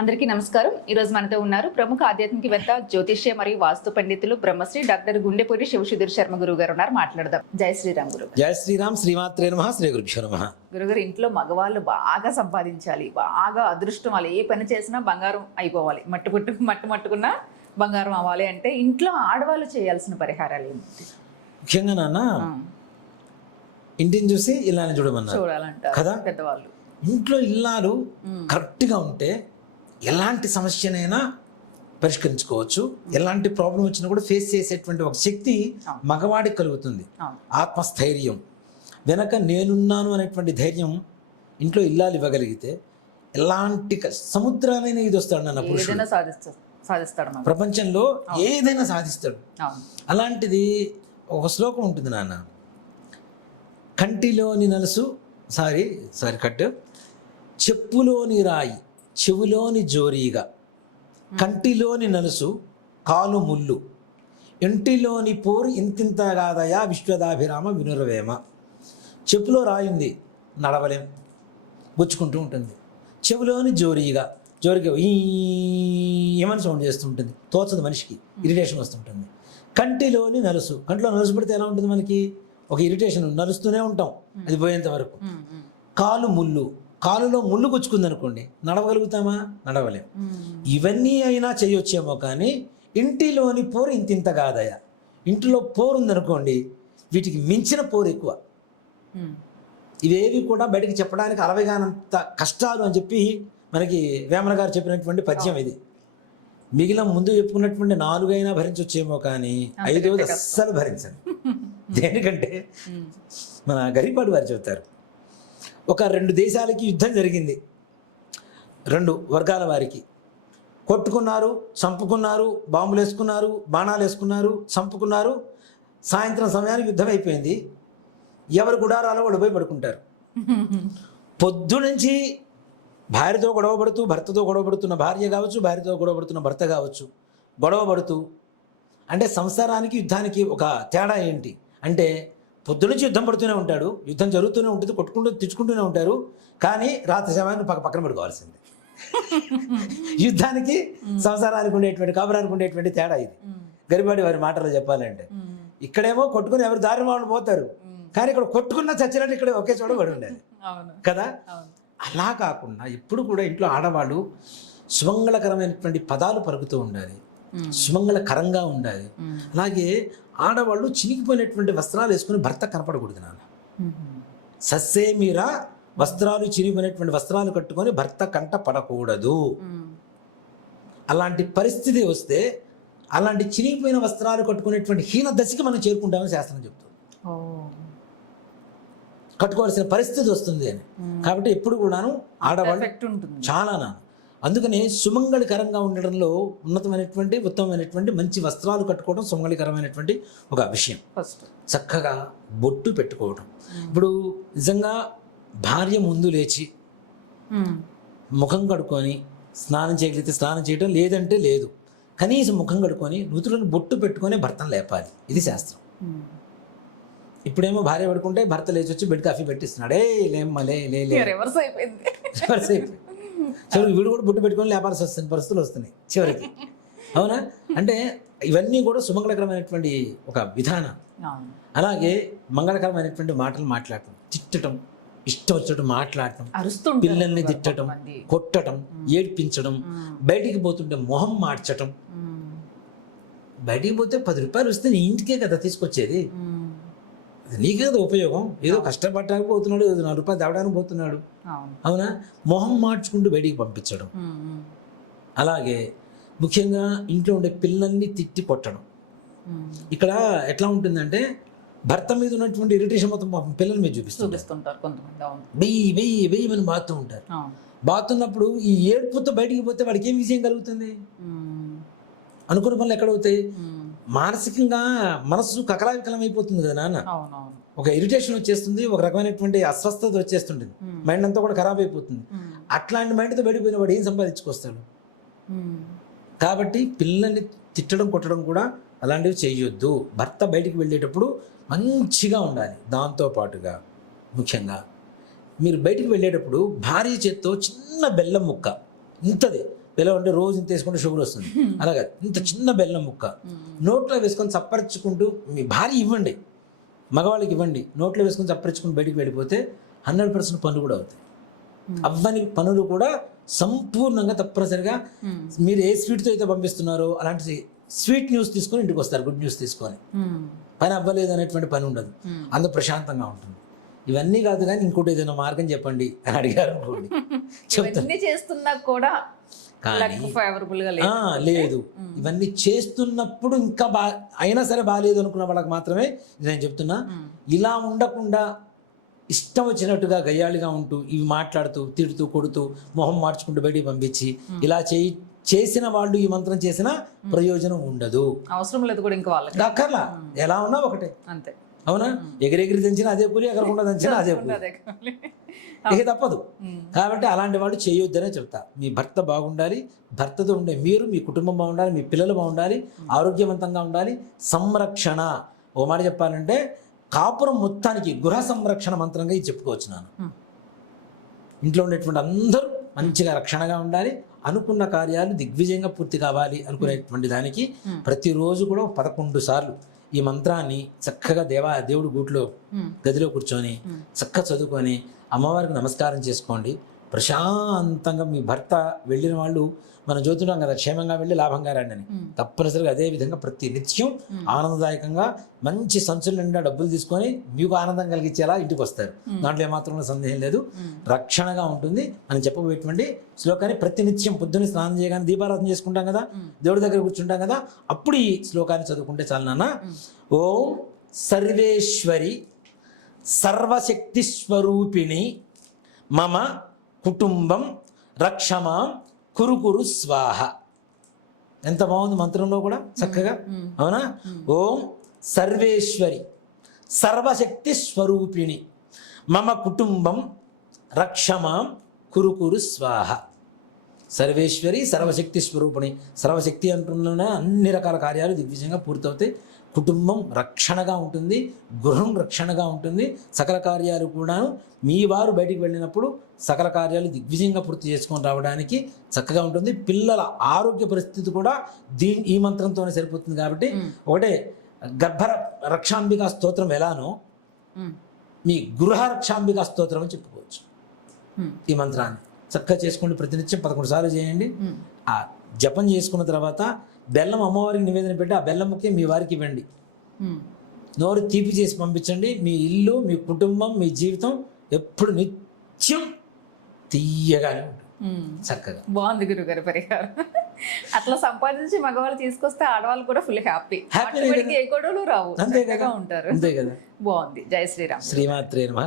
అందరికీ నమస్కారం. ఈ రోజు మనతో ఉన్నారు ప్రముఖ ఆధ్యాత్మికవేత్త, జ్యోతిష్య మరియు వాస్తు పండితులు బ్రహ్మశ్రీ డాక్టర్ గుండెపూరి శివసుధీర్ శర్మ గురువు గారు ఉన్నారు. మాట్లాడదాం. జై శ్రీరామ్ గురువు. జై శ్రీరామ్. శ్రీమాత్రే నమః. శ్రీ గురుభ్యో నమః. గురుగారు, ఇంట్లో మగవాళ్ళు బాగా సంపాదించాలి, బాగా అదృష్టం, వాళ్ళు ఏ పని చేసినా బంగారం అయిపోవాలి, మట్టుకున్నా బంగారం అవ్వాలి అంటే ఇంట్లో ఆడవాళ్ళు చేయాల్సిన పరిహారాలు ఏంటి? ముఖ్యంగా నాన్న, ఇంటిని చూసి ఇల్లాలని చూడమన్నారు చూడాలంటారు కదా పెద్దవాళ్ళు. ఇంట్లో ఇల్లాలు కరెక్ట్గా ఉంటే ఎలాంటి సమస్యనైనా పరిష్కరించుకోవచ్చు. ఎలాంటి ప్రాబ్లం వచ్చినా కూడా ఫేస్ చేసేటువంటి ఒక శక్తి మగవాడికి కలుగుతుంది. ఆత్మస్థైర్యం, వెనక నేనున్నాను అనేటువంటి ధైర్యం ఇంట్లో ఇల్లాలు ఇవ్వగలిగితే ఎలాంటి సముద్రాలైనా ఇది వస్తాడు నాన్న పురుషుడు. సాధిస్తాడు, ప్రపంచంలో ఏదైనా సాధిస్తాడు. అలాంటిది ఒక శ్లోకం ఉంటుంది నాన్న, కంటిలోని నలుసు సారీ కట్, చెప్పులోని రాయి చెవులోని జోరీగా, కంటిలోని నలుసు కాలు ముళ్ళు, ఇంటిలోని పోరు ఇంతింత కాదయా విశ్వదాభిరామ వినురవేమ. చెప్పులో రాయి ఉంది, నడవలేం, గుచ్చుకుంటూ ఉంటుంది. చెవులోని జోరీగా ఏమని సౌండ్ చేస్తుంటుంది, తోచదు, మనిషికి ఇరిటేషన్ వస్తుంటుంది. కంటిలోని నలుసు, కంటిలో నలుసు పడితే ఎలా ఉంటుంది, మనకి ఒక ఇరిటేషన్, నలుస్తూనే ఉంటాం అది పోయేంత వరకు. కాలు ముళ్ళు, కాలులో ముళ్ళు గుచ్చుకుందనుకోండి, నడవగలుగుతామా? నడవలేం. ఇవన్నీ అయినా చేయొచ్చేమో, కానీ ఇంటిలోని పోరు ఇంతింత కాదయ. ఇంటిలో పోరు ఉందనుకోండి, వీటికి మించిన పోరు ఎక్కువ. ఇవేవి కూడా బయటికి చెప్పడానికి అలవగానంత కష్టాలు అని చెప్పి మనకి వేమన గారు చెప్పినటువంటి పద్యం ఇది. మిగిలిన ముందు చెప్పుకున్నటువంటి 4 అయినా భరించొచ్చేమో, కానీ 5వది అస్సలు భరించండి. దేనికంటే మన గరిపాడు వారు చెబుతారు, ఒక 2 దేశాలకి యుద్ధం జరిగింది. 2 వర్గాల వారికి కొట్టుకున్నారు, చంపుకున్నారు, బాంబులు వేసుకున్నారు, బాణాలు వేసుకున్నారు, చంపుకున్నారు. సాయంత్రం సమయానికి యుద్ధం అయిపోయింది. ఎవరు గుడారాలో వాళ్ళు పోయి పడుకుంటారు. పొద్దునుంచి భార్యతో గొడవపడుతూ, భర్తతో గొడవపడుతున్న భార్య కావచ్చు, భార్యతో గొడవపడుతున్న భర్త కావచ్చు, గొడవపడుతూ. అంటే సంసారానికి యుద్ధానికి ఒక తేడా ఏంటి అంటే, పొద్దునుంచి యుద్ధం పడుతూనే ఉంటాడు, యుద్ధం జరుగుతూనే ఉంటుంది, కొట్టుకుంటూ తెచ్చుకుంటూనే ఉంటారు, కానీ రాత్రి సమయాన్ని పక్కన పడుకోవాల్సిందే. యుద్ధానికి సంసారానికి ఉండేటువంటి, కాపురానికి ఉండేటువంటి తేడా ఇది. గరిబాడి వారి మాటలు చెప్పాలంటే, ఇక్కడేమో కొట్టుకుని ఎవరు దారి వాళ్ళు పోతారు, కానీ ఇక్కడ కొట్టుకున్న చచ్చినట్టు ఇక్కడ ఒకే చోట పడి ఉండాలి కదా. అలా కాకుండా ఎప్పుడు కూడా ఇంట్లో ఆడవాళ్ళు సుమంగళకరమైనటువంటి పదాలు పలుకుతూ ఉండాలి, సుమంగళకరంగా ఉండాలి. అలాగే ఆడవాళ్ళు చినిగిపోయినటువంటి వస్త్రాలు వేసుకుని భర్త కనపడకూడదు నాన్న. సస్సేమీరా వస్త్రాలు, చినిగిపోయినటువంటి వస్త్రాలు కట్టుకొని భర్త కంట పడకూడదు. అలాంటి పరిస్థితి వస్తే, అలాంటి చినిగిపోయిన వస్త్రాలు కట్టుకునేటువంటి హీన దశకి మనం చేరుకుంటామని శాస్త్రం చెప్తుంది. కట్టుకోవాల్సిన పరిస్థితి వస్తుంది అని. కాబట్టి ఎప్పుడు కూడాను ఆడవాళ్ళు చాలా అందుకని సుమంగళికరంగా ఉండడంలో ఉన్నతమైనటువంటి, ఉత్తమమైనటువంటి మంచి వస్త్రాలు కట్టుకోవడం సుమంగళికరమైనటువంటి ఒక విషయం. చక్కగా బొట్టు పెట్టుకోవడం. ఇప్పుడు నిజంగా భార్య ముందు లేచి ముఖం కడుక్కొని స్నానం చేయగలిగితే స్నానం చేయడం, లేదంటే లేదు, కనీసం ముఖం కడుక్కొని నుదురులను బొట్టు పెట్టుకొని భర్తను లేపాలి. ఇది శాస్త్రం. ఇప్పుడేమో భార్య పడుకుంటే భర్త లేచి వచ్చి బెడ్ కాఫీ పెట్టిస్తున్నాడు. లేమ్మా రివర్స్ అయిపోయింది. చివరికి వీడు కూడా బొట్టు పెట్టుకొని లేపాల్సి వస్తుంది, పరిస్థితులు వస్తున్నాయి చివరికి. అవునా? అంటే ఇవన్నీ కూడా సుమంగళకరమైనటువంటి ఒక విధానం. అలాగే మంగళకరమైనటువంటి మాటలు మాట్లాడటం, తిట్టడం, ఇష్టం వచ్చినట్టు మాట్లాడటం, పిల్లల్ని తిట్టడం, కొట్టడం, ఏడ్పించడం, బయటికి పోతుంటే మొహం మార్చటం. బయటికి పోతే 10 రూపాయలు వస్తే నీ ఇంటికే కదా తీసుకొచ్చేది, నీకే కదా ఉపయోగం. ఏదో కష్టపడడానికి పోతున్నాడు, ఏదో 4 రూపాయలు తేవడానికి పోతున్నాడు. అవునా? మొహం మార్చుకుంటూ బయటికి పంపించడం. అలాగే ముఖ్యంగా ఇంట్లో ఉండే పిల్లల్ని తిట్టి కొట్టడం. ఇక్కడ ఎట్లా ఉంటుందంటే, భర్త మీద ఉన్నటువంటి ఇరిటేషన్ మొత్తం పిల్లల మీద చూపిస్తుంటారు. వెయ్యి అని బాగుతూ ఉంటారు. బాగుతున్నప్పుడు ఈ ఏడుపుతో బయటికి పోతే వాడికి ఏం విజయం కలుగుతుంది? అనుకున్న పనులు ఎక్కడవుతాయి? మానసికంగా మనసు కకలావికలం అయిపోతుంది కదా నాన్న. ఒక ఇరిటేషన్ వచ్చేస్తుంది, ఒక రకమైనటువంటి అస్వస్థత వచ్చేస్తుంటుంది, మైండ్ అంతా కూడా ఖరాబ్ అయిపోతుంది. అట్లాంటి మైండ్తో బయటపోయిన వాడు ఏం సంపాదించుకొస్తాడు? కాబట్టి పిల్లల్ని తిట్టడం, కొట్టడం కూడా అలాంటివి చేయొద్దు. భర్త బయటికి వెళ్ళేటప్పుడు మంచిగా ఉండాలి. దాంతోపాటుగా ముఖ్యంగా మీరు బయటికి వెళ్ళేటప్పుడు భార్య చేత్తో చిన్న బెల్లం ముక్క ఇంతదే బెల్లం అంటే రోజు ఇంత వేసుకుంటే షుగర్ వస్తుంది. అలాగే ఇంత చిన్న బెల్లం ముక్క నోట్లో వేసుకొని చప్పరించుకుంటూ మీ భార్య ఇవ్వండి, మగవాళ్ళకి ఇవ్వండి, నోట్లో వేసుకొని చప్పరించుకుని బయటికి వెళ్ళిపోతే 100% పనులు కూడా అవుతాయి. అవ్వని పనులు కూడా సంపూర్ణంగా తప్పనిసరిగా మీరు ఏ స్వీట్తో అయితే పంపిస్తున్నారో అలాంటి స్వీట్ న్యూస్ తీసుకొని ఇంటికి వస్తారు, గుడ్ న్యూస్ తీసుకొని. పని అవ్వలేదు అనేటువంటి పని ఉండదు, అంత ప్రశాంతంగా ఉంటుంది. ఇవన్నీ కాదు కానీ ఇంకోటి ఏదైనా మార్గం చెప్పండి అని అడిగారు అనుకోండి, ఇవన్నీ చేస్తున్నా కూడా ఫేవరబుల్ గా లేదు. ఇవన్నీ చేస్తున్నప్పుడు ఇంకా అయినా సరే బాగాలేదు అనుకున్న వాళ్ళకి మాత్రమే నేను చెప్తున్నా. ఇలా ఉండకుండా ఇష్టం వచ్చినట్టుగా గయ్యాళిగా ఉంటూ ఇవి మాట్లాడుతూ తిడుతూ కొడుతూ మొహం మార్చుకుంటూ బయటికి పంపించి ఇలా చేసిన వాళ్ళు ఈ మంత్రం చేసిన ప్రయోజనం ఉండదు, అవసరం లేదు కూడా ఇంకా వాళ్ళకి అక్కర్లా. ఎలా ఉన్నా ఒకటే, అంతే. అవునా? ఎగిరెగిరి దంచినా అదే కూలి, ఎగరకుండా దంచినా అదే కూలి, ఇక తప్పదు. కాబట్టి అలాంటి వాడు చేయొద్దనే చెప్తా. మీ భర్త బాగుండాలి, భర్తతో ఉండే మీరు, మీ కుటుంబం బాగుండాలి, మీ పిల్లలు బాగుండాలి, ఆరోగ్యవంతంగా ఉండాలి. సంరక్షణ, ఓ మాట చెప్పాలంటే కాపురం మొత్తానికి గృహ సంరక్షణ మంత్రంగా ఇది చెప్పుకోవచ్చు. ఇంట్లో ఉండేటువంటి అందరూ మంచిగా రక్షణగా ఉండాలి, అనుకున్న కార్యాలు దిగ్విజయంగా పూర్తి కావాలి అనుకునేటువంటి దానికి ప్రతిరోజు కూడా 11 సార్లు ఈ మంత్రాన్ని చక్కగా దేవుడి గూట్లో గదిలో కూర్చొని చక్కగా చదువుకొని అమ్మవారికి నమస్కారం చేసుకోండి. ప్రశాంతంగా మీ భర్త వెళ్ళిన వాళ్ళు మనం చూస్తున్నాం కదా, క్షేమంగా వెళ్ళి లాభంగా రండి అని. తప్పనిసరిగా అదే విధంగా ప్రతి నిత్యం ఆనందదాయకంగా మంచి సంచుల నిండా డబ్బులు తీసుకొని మీకు ఆనందం కలిగించేలా ఇంటికి వస్తారు. దాంట్లో ఏమాత్రం సందేహం లేదు, రక్షణగా ఉంటుంది. మనం చెప్పబోయేటువంటి శ్లోకాన్ని ప్రతి నిత్యం పొద్దున్న స్నానం చేయగానే దీపారాధన చేసుకుంటాం కదా, దేవుడి దగ్గర కూర్చుంటాం కదా, అప్పుడు ఈ శ్లోకాన్ని చదువుకుంటే చాలు నాన్న. ఓం సర్వేశ్వరి సర్వశక్తి స్వరూపిణి మమ కుటుంబం రక్షమాం కురు స్వాహ. ఎంత బాగుంది మంత్రంలో కూడా చక్కగా, అవునా? ఓం సర్వేశ్వరి సర్వశక్తి స్వరూపిణి మమ కుటుంబం రక్షమాం కురు స్వాహ. సర్వేశ్వరి సర్వశక్తి స్వరూపిణి, సర్వశక్తి అంటున్న అన్ని రకాల కార్యాలు దిగ్విజయంగా పూర్తవుతాయి. కుటుంబం రక్షణగా ఉంటుంది, గృహం రక్షణగా ఉంటుంది. సకల కార్యాలు కూడాను మీ వారు బయటికి వెళ్ళినప్పుడు సకల కార్యాలు దిగ్విజయంగా పూర్తి చేసుకొని రావడానికి చక్కగా ఉంటుంది. పిల్లల ఆరోగ్య పరిస్థితి కూడా ఈ మంత్రంతోనే సరిపోతుంది. కాబట్టి ఒకటే గర్భ రక్షాంబికా స్తోత్రం ఎలానో మీ గృహ రక్షాంబికా స్తోత్రం అని చెప్పుకోవచ్చు. ఈ మంత్రాన్ని చక్కగా చేసుకోండి, ప్రతినిత్యం 11 సార్లు చేయండి. ఆ జపం చేసుకున్న తర్వాత బెల్లం అమ్మవారికి నివేదన పెట్టి ఆ బెల్లం ముఖ్యం మీ వారికి ఇవ్వండి. నోరు తీపి చేసి పంపించండి. మీ ఇల్లు, మీ కుటుంబం, మీ జీవితం ఎప్పుడు నిత్యం తీయగానే ఉంటుంది. చక్కగా బాగుంది గురుగారు పరిహారం. అట్లా సంపాదించి మగవాళ్ళు తీసుకొస్తే ఆడవాళ్ళు కూడా ఫుల్ హ్యాపీ, ఏ గొడవలు రావు, చక్కగా ఉంటారు. అంతే కదా. బాగుంది. జై శ్రీరామ్. శ్రీమాత్రే నమః.